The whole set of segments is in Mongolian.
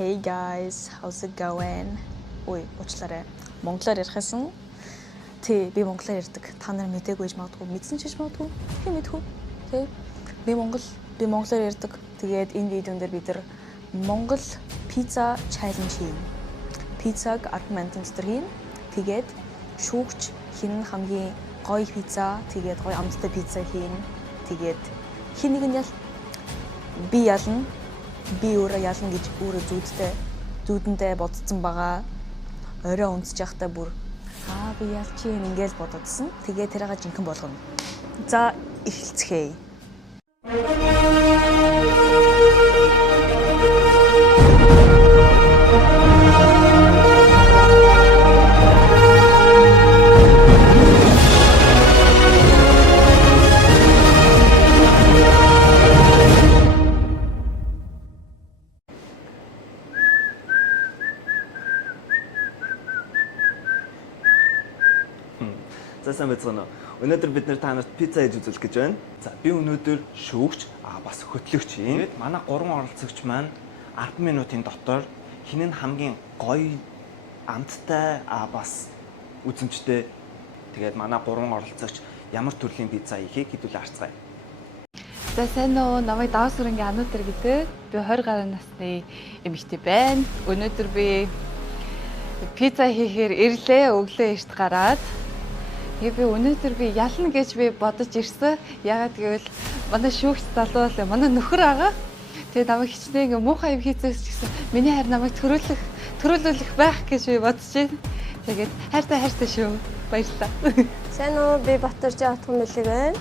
Hey guys, how's it going? Ой, уучлаарай. Монголоор ярихсан. Тий, би монголоор ярьдаг. Та нар мэдээгүй гэж магадгүй, мэдсэн ч гэж магадгүй. Тэг мэдгүй. Тий. Би монголоор ярьдаг. Тэгээд энэ видеон дээр бид нар Монгол пицца чаленж хийнэ. Пиццаг 10 минутын дотор хийнэ. Тэгээд шүүгч хин хамгийн гоё пицца, тэгээд гоё амттай пицца хийнэ. Тэгээд хин нэг нь би ялна. Би өөрөө ялна гэж өөрөө зүүдэндээ бодсон байгаа. Орой унтж явахдаа бүр би ялчих юм ингээл бододсон. Тэгээ тэрийг жинхэнэ болгоно. За эхэлцгээе. За сайн байцгаана уу. Өнөөдөр бид та нарт пицца хийж үзүүлэх гэж байна. За би өнөөдөр шүүгч бас хөтлөгч юм. Тэгээд манай 3 оролцогч маань 10 минутын дотор хин нь хамгийн гоё амттай бас үзэмжтэй. Тэгээд манай 3 оролцогч ямар төрлийн пицца хийхийг хэдүүлээ харцгаая. За сайн уу, намайг Давс Сүрэнгийн Ануутар гэдэг. Би 20 гаруй насны эмэгтэй байна. Өнөөдөр би пицца хийхээр ирлээ, өглөө эрт гараад би өнөөдөр би ялна гэж би бодож ирсэн. Ягаад гэвэл манай шүүгч залуу бол манай нөхөр байгаа. Тэгээ намайг хичнээн муухай юм хийцээс ч гэсэн миний хайр намайг төрүүлүүлэх байх гэж би бодож байна. Тэгээд хайртай шүү. Баярлалаа. Сайн уу, би Батөржин Атган Мэлэг байна.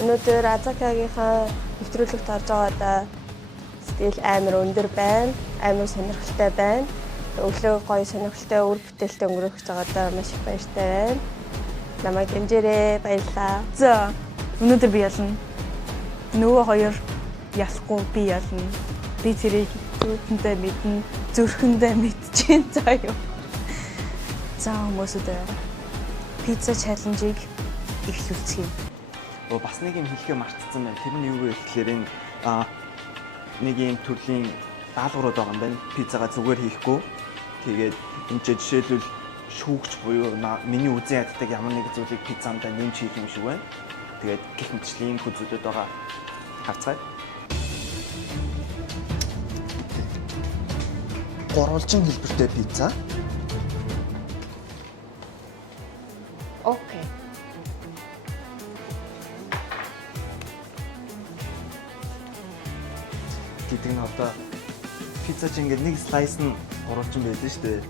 Өнөөдөр Азакагийнхаа нэвтрүүлэгт орж байгаадаа стил амар өндөр байна. Амар сонирхолтой байна. Өглөө гоё сонирхолтой үр бүтээлтэй өнгөрөх гэж байгаадаа маш их баяртай байна. Намайг дэмжээрэй, баярлалаа. За, өнөөдөр би ялна. Нөгөө хоёр ялахгүй би ялна. Би тэрийг зүүдэндээ мэднэ, зүрхэндээ мэдчихээн заяа. За хүмүүсээ пицца чаленжийг эхлүүлцгээе. Бас нэг юм хэлэхээ мартсан байна. Тэр нь юу вэ гэхээр энэ нэг юм төрлийн даалгаврууд байгаа юм байна. Пиццагаа зүгээр хийхгүй. Тэгээд энэ жишээлбэл шүүгч буюу миний үзэн яддаг ямар нэг зүйлийг пиццаандаа нэмж хийх юм шиг байна. Тэгээд гэх мэтчлийн хүзүүлээд байгаа харцгаая. Гурвалжин хэлбэртэй пицца. Окей. Гэдэг нь одоо пицца чинь ингээд нэг слайс нь гурвалжин байдаг шүү дээ.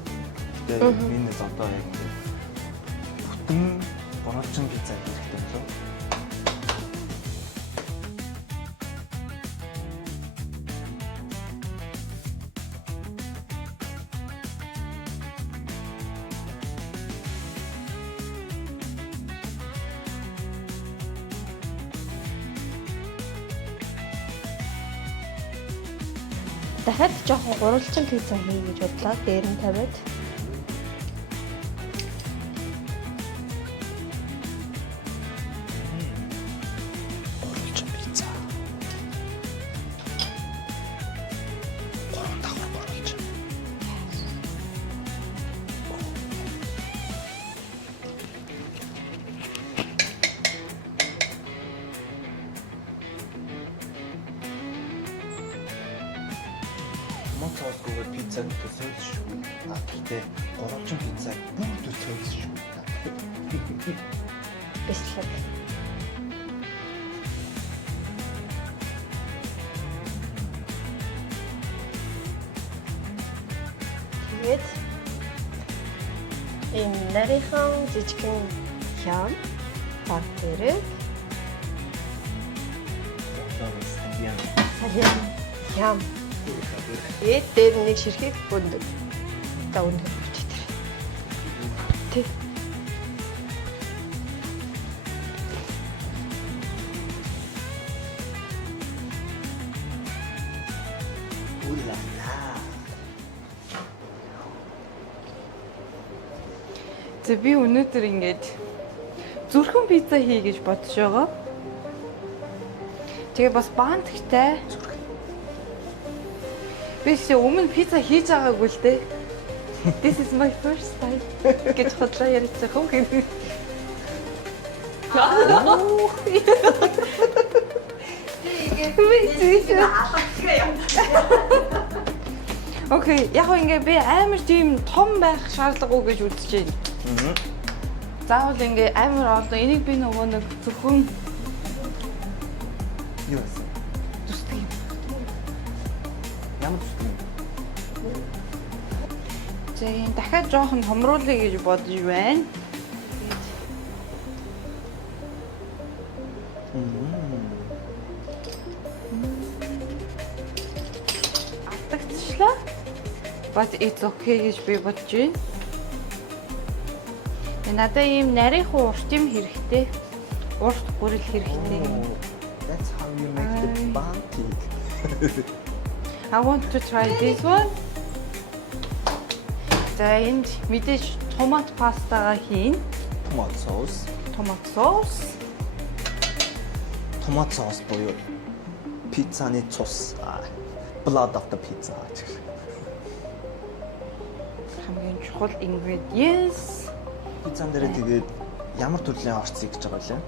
Тэгээд миний одоо яг ингээд бүтэн гурвалжин пицца хэрэгтэй болов. Дахиад жоохон гурвалжин пицца хий гэж бодлоо. Дээр нь тавиад. Гурвалжин пицца. Гурван давхар гурвалжин. Моцосгоор пиццаг төсөөлж шүү. Гэхдээ гурвалжин пиццаг бүгд төсөөлж шүү. Бэлэг. Тэгээд энэ нарийнхан жижигхэн хям баг дээрээ салян хям тэгээд дээр нэг ширхэг бөндөг. За өндөр хүчтэй. Тэг. За би өнөөдөр ингээд зүрхэн пицца хий гэж бодож байгаа. Тэгээ бас баантгтай. Би чи өмнө пицца хийж байгаагүй л дээ. This is my first time. Гэж хотлоо ярьчих юм гээд. Окей, яг ингээ би амар тийм том байх шаардлагагүй гэж үзэж байна. Заавал ингээ амар олон энийг би нөгөө нэг зөвхөн Юу вэ? тусдаг юм. Ямар тусдаг юм? За юм дахиад жоохон томруулъя гэж бодож байна. Алдагдчихлаа. But it's okay гэж би бодож байна. Надад ийм нарийнхан урт юм хэрэгтэй. Урт гурил хэрэгтэй. That's how you make the bounty. I want to try this one. За энд мэдээж томат пастагаа хийн. Tomato sauce. Томат соус. Томат соус буюу пиццаны цус. Blood of the pizza. Хамгийн чухал ingredients. Пиццан дээр тэгээд ямар төрлийн орцыг гэж байгаа вэ?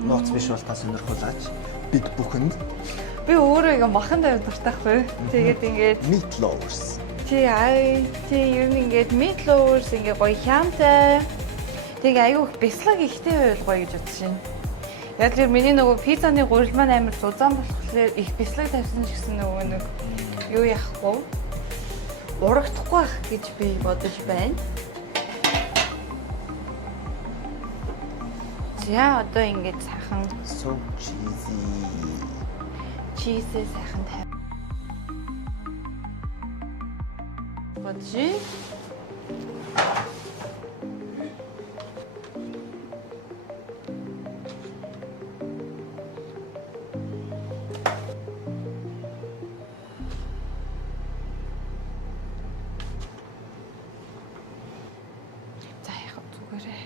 Нууц биш бол та сонирхуулаач. Бид бүхэнд Би өөрөө ингээ махан дээр дуртайхгүй. Тэгээд ингээд meat lovers. чи ер нь ингээд meat lovers ингээ гоё хямтай. Тэгээ аюух бяцлаг ихтэй байвал гоё гэж бодож байна. Яг тэр миний нөгөө пиццаны гурил маань амар зузаан болохоор их бяцлаг тавьсан ч гэсэн нөгөө нэг юу яахгүй. Урагдахгүй байх гэж би бодож байна. За одоо ингээд сайхан So cheesy. cheese сайхан тавь. Бодож. За яах зүгээрээ.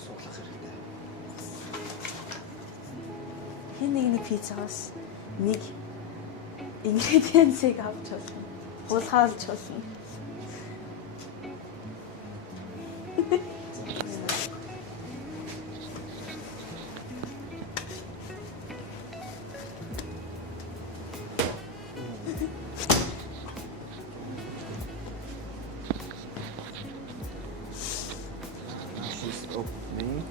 Суулгах хэрэгтэй. Хин нэг пиццагаас нэг ингредиенцийг авч болно. Хулгайлж болно. She's opening.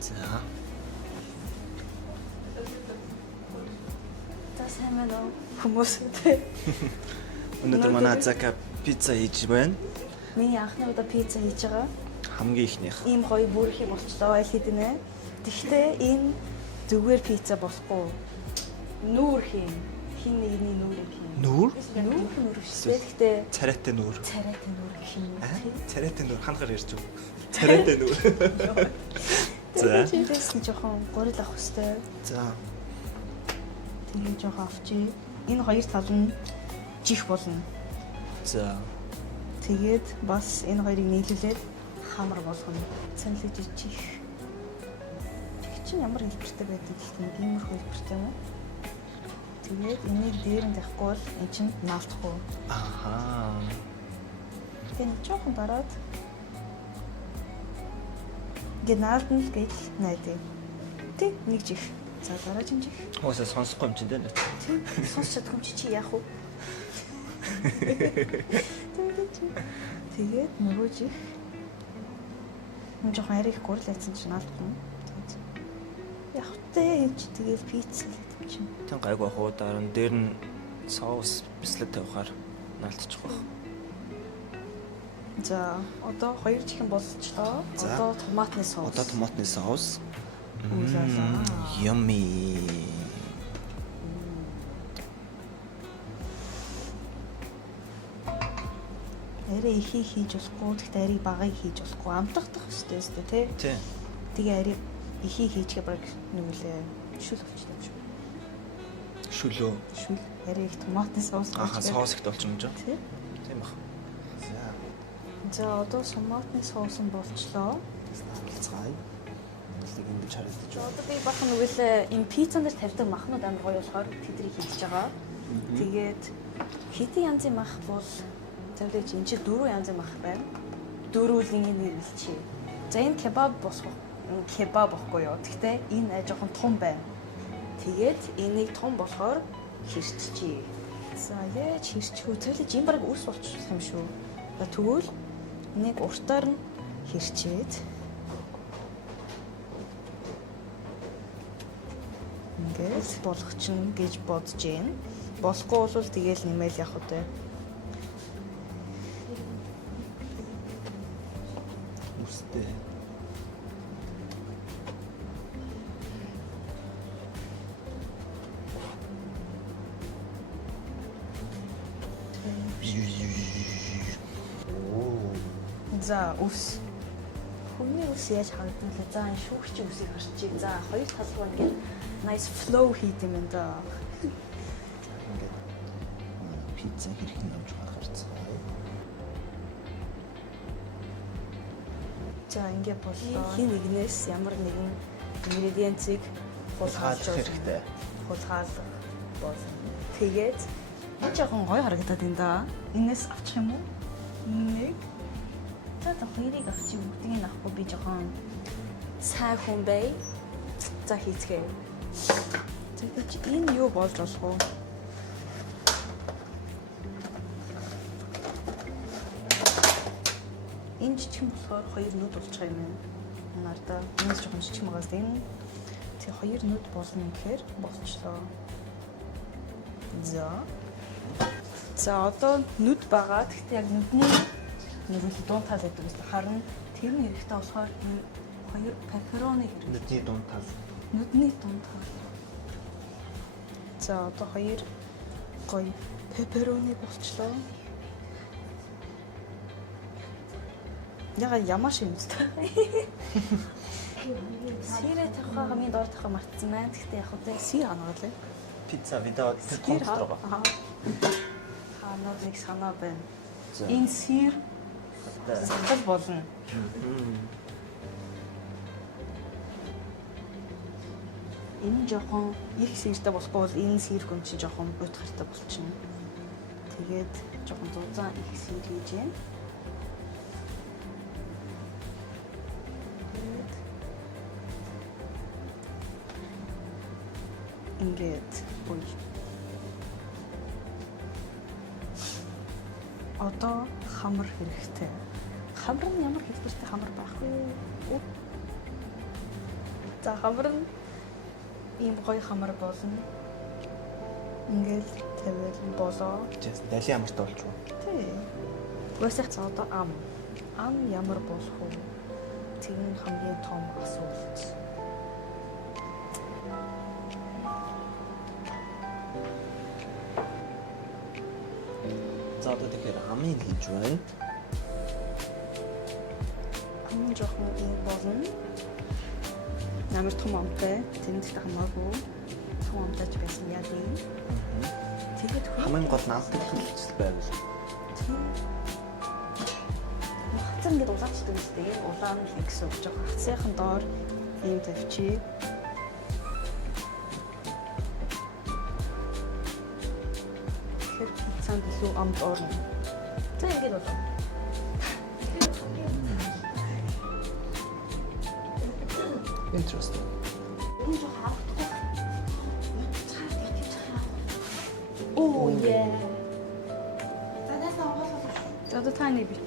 За. Сайн байна уу? Хүмүүстэй. Өнөөдөр манай Азака пицца хийж байна. Миний анхны удаа пицца хийж байгаа. Хамгийн ихнийх. Ийм гоё бүрх юм болчлоо айл хэдийнэ. Тэгвэл энэ зүгээр пицца болохгүй. Нүүр хийн. Хин нэгний нүүрийг хийн. Нүүр? Нүүр шүү. Тэгтээ Царайтай нүүр. царайтай нүүр хийн. Царайтай нүүр ханахаар ярьж юу? Царайтай нүүр. За. Тэс нь жоохон гурил авах хэрэгтэй. За. Тэгээ жоохон авчи. Энэ хоёр тал нь жих болно. За. Тэгээд бас энэ хоёрыг нийлүүлээд хамар болгоно. Цанлаж чих. Тэг чинь ямар хэлбэртэй байдаг гэх юм иймэрхүү хэлбэртэй юм уу? Тэгээд энийг дээр нь тавихгүй бол эн чинь наалтахгүй. Ахаа. Тэгээд жоохон дараад гэнaalт нь гэж найдаа. Тэг нэг чих. За дараа жимжих. Хөөсөө сонсохгүй юм чинь дээ. Тэг сонсч чадахгүй чи яах вэ? Тэгээд нөгөө чих. Мөн жоохон арих гурил айцсан чинь наалтахгүй. Яг тэ энэ чи тэгээд пицца л гэдэг чинь. Тэн гайг байх уу дараа нь дээр нь соус бислэг тавихаар наалтчих واخ. За одоо хоёр чихэн болчихлоо. За. Одоо томатны соус. Одоо томатны соус. Узаалаа. Yummy. Арай ихийг хийж болохгүй, гэхдээ арай багыг хийж болохгүй. Амтгах хэрэгтэй өстэй тий. Тий. Тэгээ арай ихийг хийчихээ баг нүгэлээ шүл авчихлаа шүү. Шүлөө. Шүл арай их томатны соус Ахаа соус ихт болж юм жоо. тий. Тийм бах. За. За одоо томатны соус нь болчлоо. Наалцгаая. ажлыг ингэж харагдаж байна. Одоо би бахан үйл энэ пиццан дээр тавьдаг махнууд амар гоё болохоор тэдрийг хийж байгаа. Тэгээд хэдэн янзын мах бол за мэдээж энэ чинь 4 янзын мах байна. Дөрвөлний нэрлэлчээ. За энэ кебаб босгох кебаб бохгүй юу. Гэхдээ энэ жоохон том байна. Тэгээд энийг том болохоор хэрччихье. За яаж хэрчих вэ? Тэгэлж энэ баг ус болчих юм шүү. Тэгвэл нэг уртаар нь хэрчээд ингээд болгочихно гэж бодож байна. Болохгүй бол тэгээл нэмэл явах үү. Үстэй. За ус. Хүний ус яаж харагдана вэ? За энэ шүүгчийн усыг харчих. За хоёр талруу ингээд nice flow хийх юм энэ даа. Ингээд пицца хэрхэн авч гарцгаа. За ингээд боллоо. Хин нэгнээс ямар нэгэн ингредиентийг Хулгайлах хэрэгтэй. Хулгайлах болно. Тэгээд энэ жоохон гоё харагдаад байна да. Энээс авчих юм уу? Нэг. За хоёрыг авчих бүгдийг авахгүй би жоохон сайн хүн бай. За хийцгээе. Тэгвэл энэ юу болж болох вэ? Энэ жижиг болохоор хоёр нүд болчих юм байна. Нарда энэс жоохон жижиг магаас энэ тэг хоёр нүд болно гэхээр болчихлоо. За одоо нүд байгаа. Гэхдээ яг нүдний нэг л дуун тал гэдэг үстэй харна. Тэр нь хэрэгтэй болохоор энэ хоёр пепперони хэрэгтэй. Нүдний дунд тал. Нүдний дунд тал. За одоо хоёр гоё пепперони болчлоо. Яга ямаш юм зү. Сирэ тавхаа хамгийн доор тавхаа мартсан байна. Гэхдээ яг одоо сир ханаагалаа. Пицца видео тэр том дотор байгаа. Ханаа нэг санаа байна. Энэ сир сахал болно. Энэ жоохон их сиртэй болохгүй бол энэ сир хүн чинь жоохон буйтгартай болчихно. Тэгээд жоохон зузаан их сир хийж байна. Ингээд ой. Одоо хамар хэрэгтэй. Хамар нь ямар хэлбэртэй хамар байхгүй юу? За хамар нь ийм гоё хамар болно. Ингээл тавиал болоо. Just дали ямартай болчихоо. Тий. Уусах за одоо ам. Ам ямар болох вэ? Тэр хамгийн том асуулт. За одоо тэгэхээр амыг хийж байна. Ам жоохон ийм болно. Намар том амтай. Тэнд хамаагүй. Том амтайч байсан яа тийм. Тэгээд Хамгийн гол нь амттай хэлцэл байвал. тийм. Хацар ингээд улаачдаг юм шүү дээ. Улаан л гэсэн үг жоо. Хацсайхан доор ийм тавьчих. Тэр пиццанд илүү амт орно. За ингээд болоо. Interesting. Энэ жоо хаагдахгүй. Цааш тийм цааш. Оо яа. За одоо таны бит.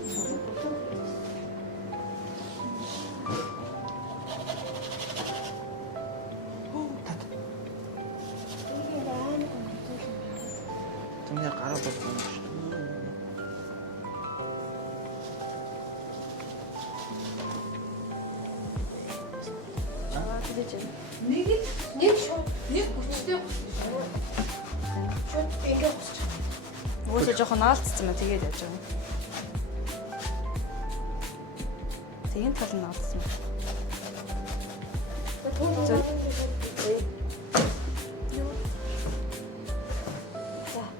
Түмний гараа болсон юм шүү. Тэгэж Нэг шууд нэг хүчтэй шууд ингээ босч. уусаа жоохон наалцсан маа тэгээд яаж байгаа. Тэгээд тал нь наалцсан.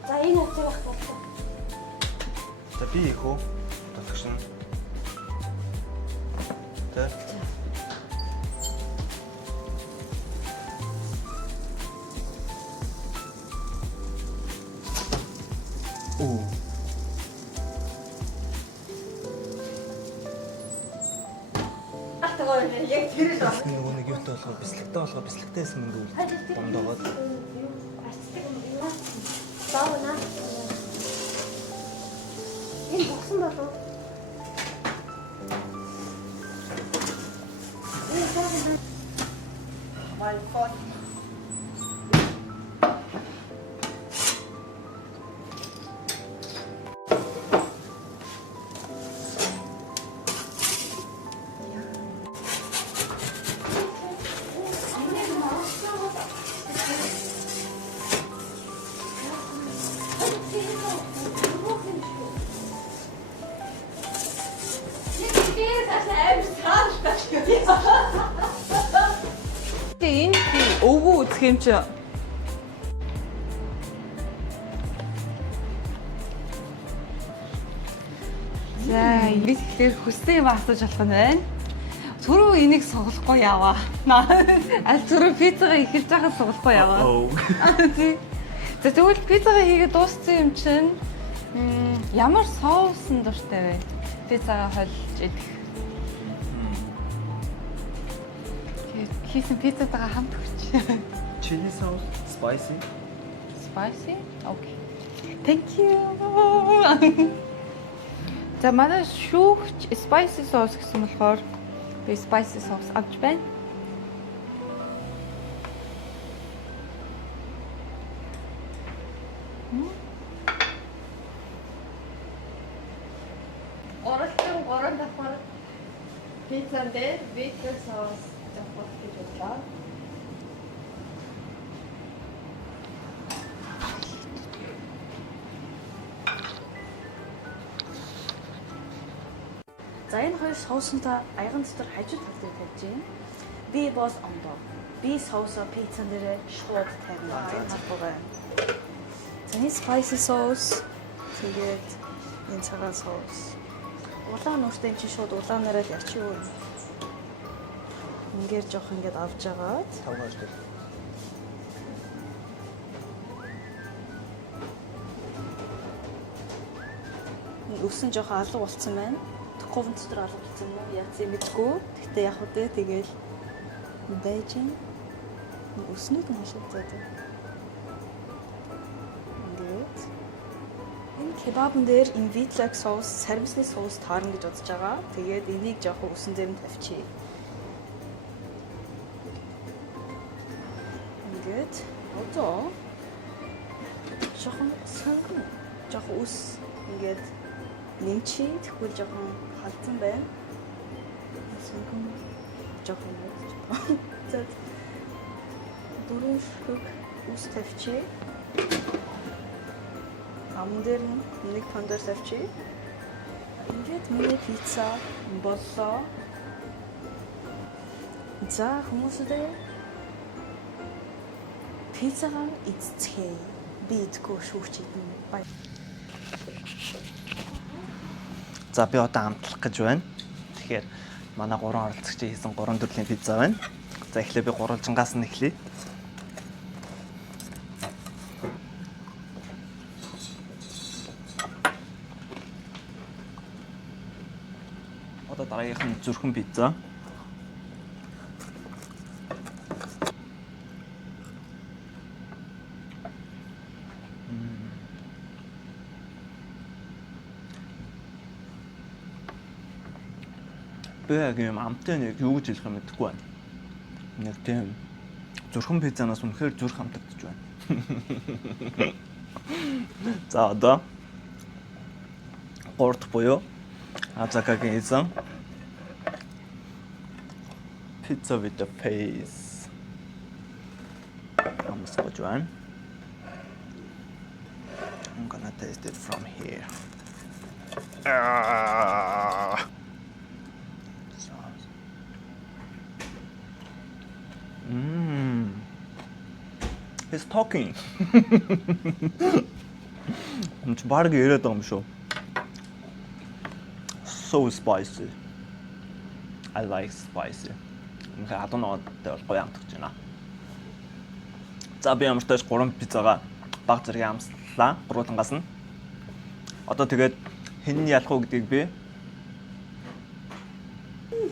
За энэ утга байх болов. За би их үү? Татгшин. Тэ. яг тэр л байна. Нөгөө нэг юутай болохоо бислэгтэй байсан мөнгө бондоогоод. Ачдаг юм уу? Заавна. Энэ боксон болов. My God. Энэ өвгөө үзэх юм чи. За, би тэгэхээр хүссэн юм асууж болох нь байна. Түрүү энийг суглахгүй яваа. Аль түрүү пиццагаа эхэлж байхад суглахгүй яваа. Тий. За тэгвэл пиццагаа хийгээд дууссан юм чинь ямар соусын дуртай вэ? Пиццагаа холж идэх. Хийсэн пиццатайгаа хамт хүрч. Chili sauce, spicy. Spicy? Okay. Thank you. За манай шүүгч spicy sauce гэсэн болохоор би spicy sauce авч байна. Оролцсон 3 давхар пиццан дээр bitter sauce авах гэж бодлоо. За энэ хоёр соусонтой аяган дотор хажуу тал дээр тавьж байна. Би бос ондоо. Би соусоо пиццан дээр шууд тавина. Энэ халбага. За энэ spicy sauce тэгээд энэ цагаан соус. Улаан нүртэй чи шууд улаанаараа л ячив. Ингээд жоох ингээд авж агаад Тавгаж дээр. өсөн жоох алга болцсон байна. Говн дотор алга болцсон юм уу? Яац юм мэдгүй. Гэхдээ яг үдэ тэгэл Бээжин өснөд нь хашаад заадаг. Ингээд энэ кебабн дээр энэ витлак соус, сармисны соус таарна гэж бодож байгаа. Тэгээд энийг жоохон өсөн дээр нь тавьчих. Ингээд одоо жоохон сонгон жоохон ус ингээд нэмчи тэгвэл жоохон халдсан байна. Сонгон жоохон зэт дөрөв шүг ус тавьчих. Амн дээр нэг тандер тавьчих. Ингээд миний пицца боллоо. За хүмүүсээ пиццагаа эцэцгээе. Би идэггүй шүүгч идэн бай. За би одоо амтлах гэж байна. Тэгэхээр манай 3 оролцогчийн хийсэн 3 төрлийн пицца байна. За эхлээ би гурвалжингаас нь эхлэе. Одоо дараагийнх нь зүрхэн пицца. Би яг юм амттай нэг юу гэж хэлэх юм мэдэхгүй байна. Нэг тийм зүрхэн пиццанаас үнэхээр зүрх хамтагдаж байна. За одоо 3 дахь буюу Азакагийн хийсэн pizza with the face. Амсгож байна. I'm gonna taste it from here. He's talking. Чи баг яриад байгаа юм шүү. So spicy. I like spicy. Ингээ адуунаатай бол гоё амтгаж байна. За би ямар ч тааш 3 пиццагаа баг зэрэг амслаа. Гурвангаас нь. Одоо тэгээд хэн нь ялах уу гэдгийг би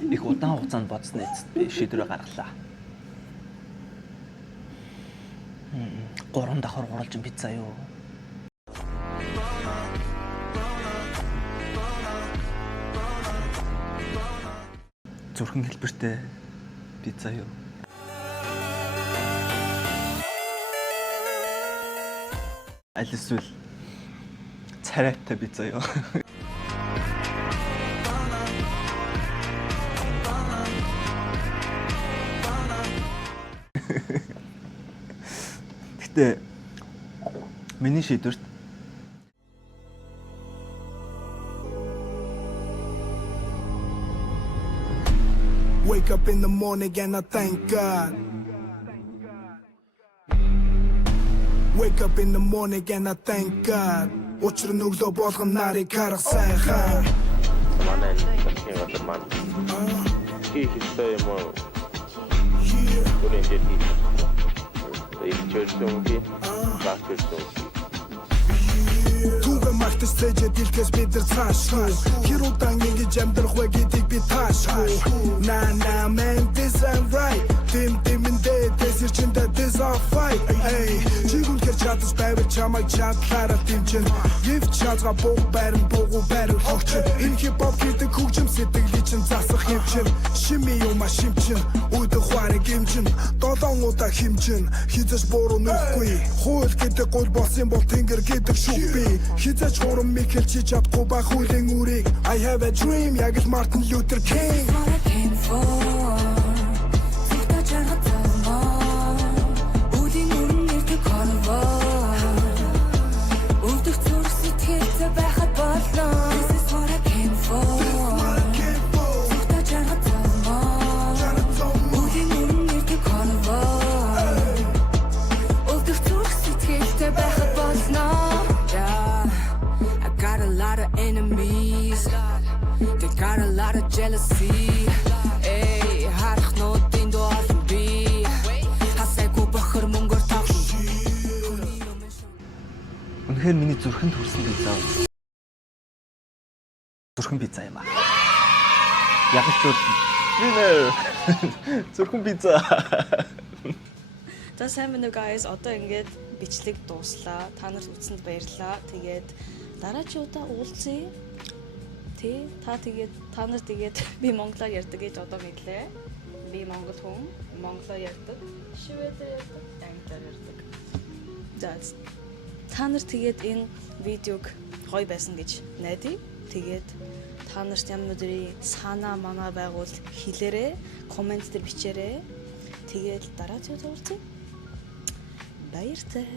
их удаан хугацаанд бодсны эцэст би шийдвэрээ гаргалаа. 3 давхар гурвалжин пицца юу? Зүрхэн хэлбэртэй пицца юу? Аль эсвэл царайтай пицца юу? Гэтэ миний шийдвэрт Wake up in the morning and I thank God. Wake up in the morning and I thank God. Учир нь өглөө болгон нарыг харах сайхан. Манай энэ газар маань хийх ёстой юм уу? Гүрэн дээр хийх. Энэ чөлсөн би баахгүй. Түгэ мартаж цэжэд илтгэс бид нар цаашгүй. Хэр удаан ингэж амьдрах вэ гэдгийг би таашгүй. Nah man this ain't right. Dim this чиндэ this all fight. Hey чигүүл хэр чадас байвал чамайг чадлаараа дэмжин. Гив чадга бог байрн богу байрн хогч. Энэ хипхоп гэдэг хөгжим сэтгэлийн чин засах хэмчин. Шими юм шимчин. Үдэ хуарыг хэмчин. 7 удаа хэмчин. Хизэж буруу нүхгүй. Хууль гэдэг гол болсон бол тэнгэр гэдэг шүүх би. Хизэж хурам михэлж чадахгүй ба хуулийн үрийг. I have a dream яг л Martin Luther King. Got a lot of jealousy. Hey, харах нотын доолн би. Хасайгүй бохор мөнгөөр тоглоно. Үнэхээр миний зүрхэнд хүрсэн пицца. Зүрхэн пицца юм аа. Ягчууд winner. Зүрхэн пицца. За сайн байна уу guys. Одоо ингээд бичлэг дууслаа. Та нарт үзсэнд баярлалаа. Тэгээд дараагийн удаа уулзъя. Та нар тэгээд би монголоор ярьдаг гэж одоо мэдлээ. Би монгол хүн, монголоор ярьдаг, шведээр ярьдаг, англиар ярьдаг. За та нар тэгээд энэ видеог гоё байсан гэж найдая. Тэгээд та нарт ямар нэгэн санаа манаа байгуул хэлээрэй, комент дээр бичээрэй. Тэгээд дараагийн удаа уулзъя. Баяртай.